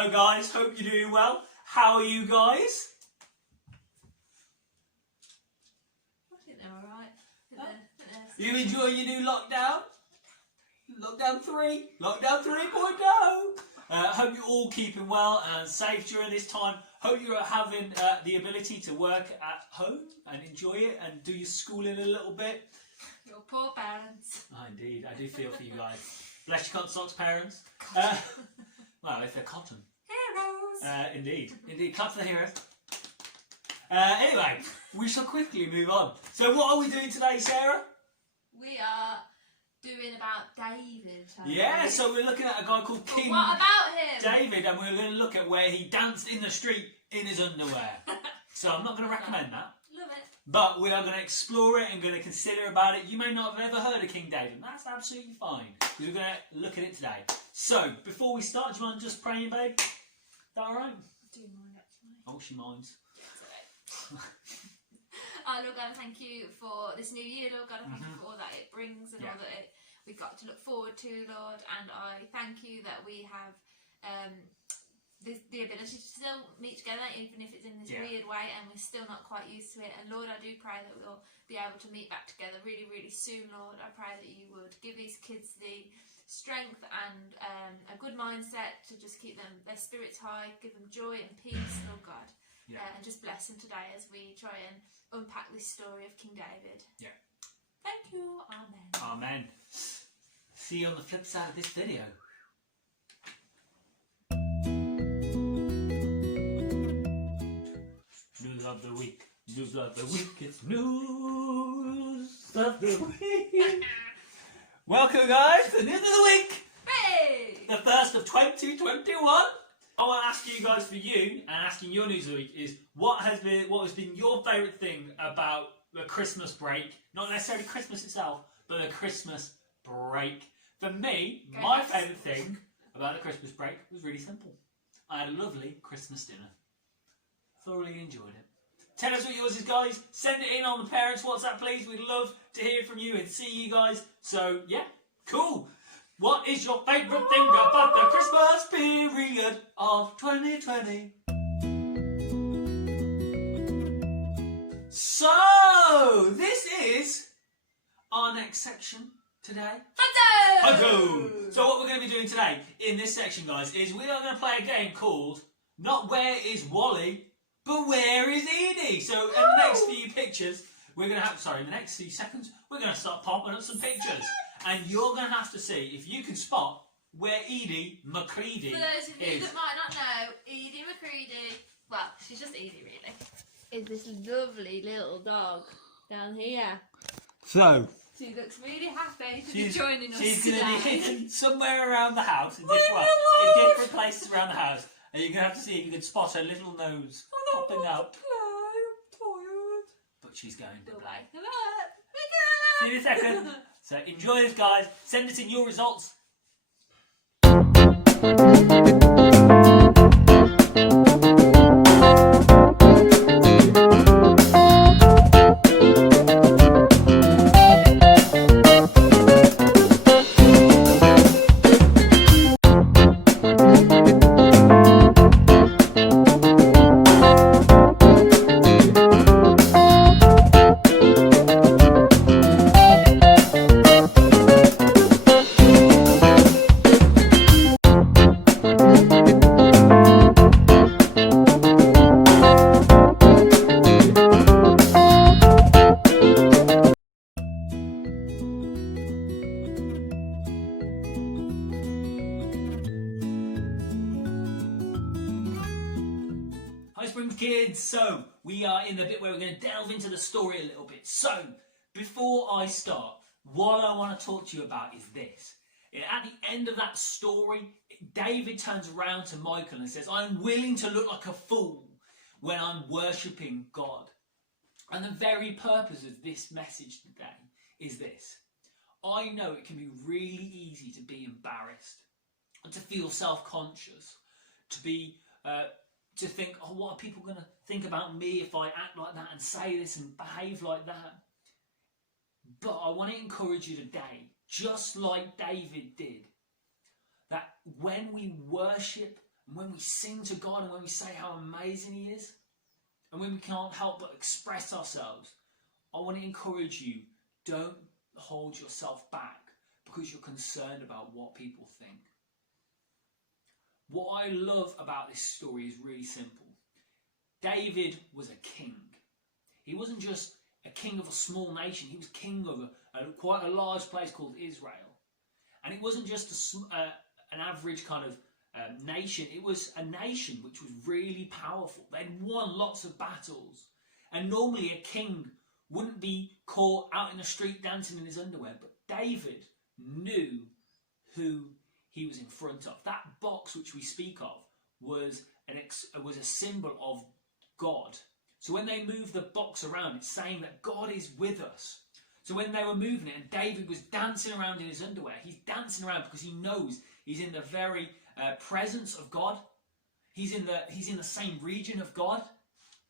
Hello guys, hope you're doing well. How are you guys? I think they're alright. You enjoy your new lockdown? Lockdown 3? Lockdown 3.0? Hope you're all keeping well and safe during this time. Hope you're having the ability to work at home and enjoy it and do your schooling a little bit. Your poor parents. Oh, indeed, I do feel for you guys. Bless your cotton socks, parents. Well, if they're cotton. Heroes. Indeed, clap for the heroes. Anyway, we shall quickly move on. So what are we doing today, Sarah? We are doing about David. Yeah, so we're looking at a guy called King What about him? David, and we're going to look at where he danced in the street in his underwear. So I'm not going to recommend that. Love it. But we are going to explore it and going to consider about it. You may not have ever heard of King David, and that's absolutely fine. We're going to look at it today. So, before we start, do you mind just praying, babe? Is that alright? I do mind, actually. Oh, she minds. Lord God, I thank you for this new year, Lord God. I thank you for all that it brings and all that we've got to look forward to, Lord. And I thank you that we have the ability to still meet together, even if it's in this weird way and we're still not quite used to it. And Lord, I do pray that we'll be able to meet back together really, really soon, Lord. I pray that you would give these kids the strength and a good mindset to just keep their spirits high, give them joy and peace, Lord God. And just bless them today as we try and unpack this story of King David. Yeah. Thank you. Amen. Amen. See you on the flip side of this video. News of the week. News of the week. It's news of the week. Welcome, guys, to News of the Week. Hey! The first of 2021. I want to ask you guys, for you, and asking your news of the week, is what has been your favourite thing about the Christmas break? Not necessarily Christmas itself, but the Christmas break. For me, my favourite thing about the Christmas break was really simple. I had a lovely Christmas dinner. Thoroughly enjoyed it. Tell us what yours is, guys. Send it in on the Parents WhatsApp, please. We'd love to hear from you and see you guys. So, yeah, cool. What is your favourite thing about the Christmas period of 2020? So, this is our next section today. Hello! So what we're going to be doing today in this section, guys, is we are going to play a game called not Where is Wally, but Where is Edie? So in the next few pictures, we're going to have, in the next few seconds, we're going to start popping up some pictures. And you're going to have to see if you can spot where Edie McCready is. For those of you that might not know, Edie McCready, well, she's just Edie really, is this lovely little dog down here. So, she looks really happy to be joining us she's today. going to be hidden somewhere around the house, in different places around the house. And you're going to have to see if you can spot her little nose popping out. I'm tired. But she's going to play. Hello. See you in a second. So enjoy this, guys. Send us in your results. Kids, so we are in the bit where we're going to delve into the story a little bit. So, before I start, what I want to talk to you about is this. At the end of that story, David turns around to Michael and says, I'm willing to look like a fool when I'm worshipping God. And the very purpose of this message today is this. I know it can be really easy to be embarrassed, to feel self-conscious, to think, oh, what are people going to think about me if I act like that and say this and behave like that? But I want to encourage you today, just like David did, that when we worship and when we sing to God and when we say how amazing He is, and when we can't help but express ourselves, I want to encourage you, don't hold yourself back because you're concerned about what people think. What I love about this story is really simple. David was a king. He wasn't just a king of a small nation. He was king of quite a large place called Israel. And it wasn't just an average kind of nation. It was a nation which was really powerful. They'd won lots of battles. And normally a king wouldn't be caught out in the street dancing in his underwear. But David knew who he was in front of. That box which we speak of was a symbol of God. So when they moved the box around, it's saying that God is with us. So when they were moving it and David was dancing around in his underwear, he's dancing around because he knows he's in the very presence of God. He's in the same region of God.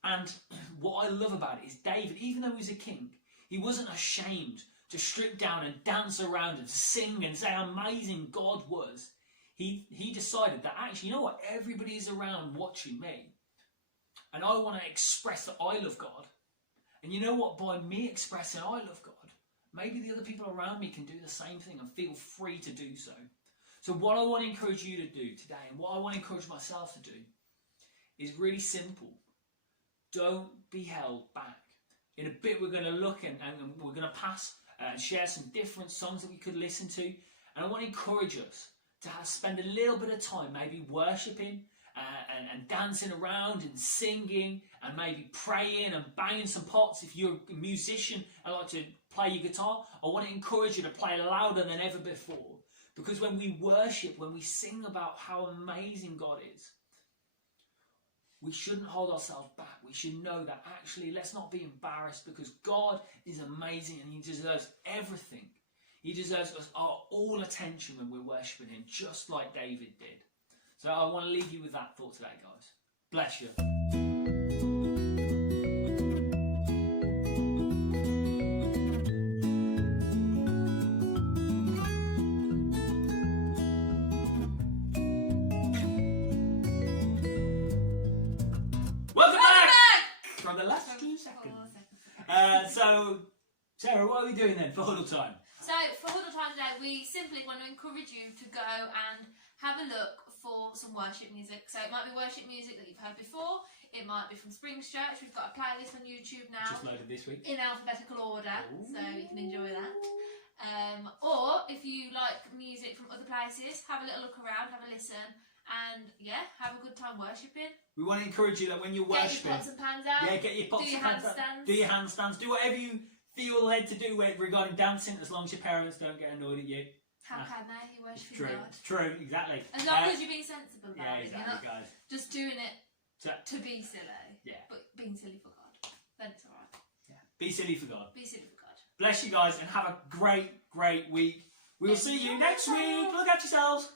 And what I love about it is David, even though he was a king, he wasn't ashamed to strip down and dance around and sing and say how amazing God was. He decided that actually, you know what, everybody is around watching me. And I want to express that I love God. And you know what, by me expressing I love God, maybe the other people around me can do the same thing and feel free to do so. So what I want to encourage you to do today, and what I want to encourage myself to do, is really simple. Don't be held back. In a bit we're going to look and we're going to pass and share some different songs that we could listen to. And I want to encourage us to spend a little bit of time maybe worshipping and dancing around and singing and maybe praying and banging some pots. If you're a musician and like to play your guitar, I want to encourage you to play louder than ever before. Because when we worship, when we sing about how amazing God is, we shouldn't hold ourselves back. We should know that actually, let's not be embarrassed because God is amazing and He deserves everything. He deserves our all attention when we're worshipping Him, just like David did. So I want to leave you with that thought today, guys. Bless you. Welcome back! From the last 2 seconds. So, Sarah, what are we doing then for Huddle Time? So, for Huddle Time today, we simply want to encourage you to go and have a look for some worship music. So it might be worship music that you've heard before. It might be from Springs Church. We've got a playlist on YouTube now. Just loaded this week. In alphabetical order, Ooh. so you can enjoy that. Or if you like music from other places, have a little look around, have a listen, and yeah, have a good time worshipping. We want to encourage you that when you're worshipping, get your pots and pans out. Yeah, get your pots and pans out. Do your handstands. Do whatever you feel led to do regarding dancing, as long as your parents don't get annoyed at you. How can they? You worship True, God. true, exactly. As long as you're being sensible about yeah, it. exactly, You're not guys. just doing it So, to be silly. Yeah. But being silly for God. Then it's alright. yeah. Be silly for God. Be silly for God. Bless you guys and have a great, great week. We will see you next week. Look at yourselves.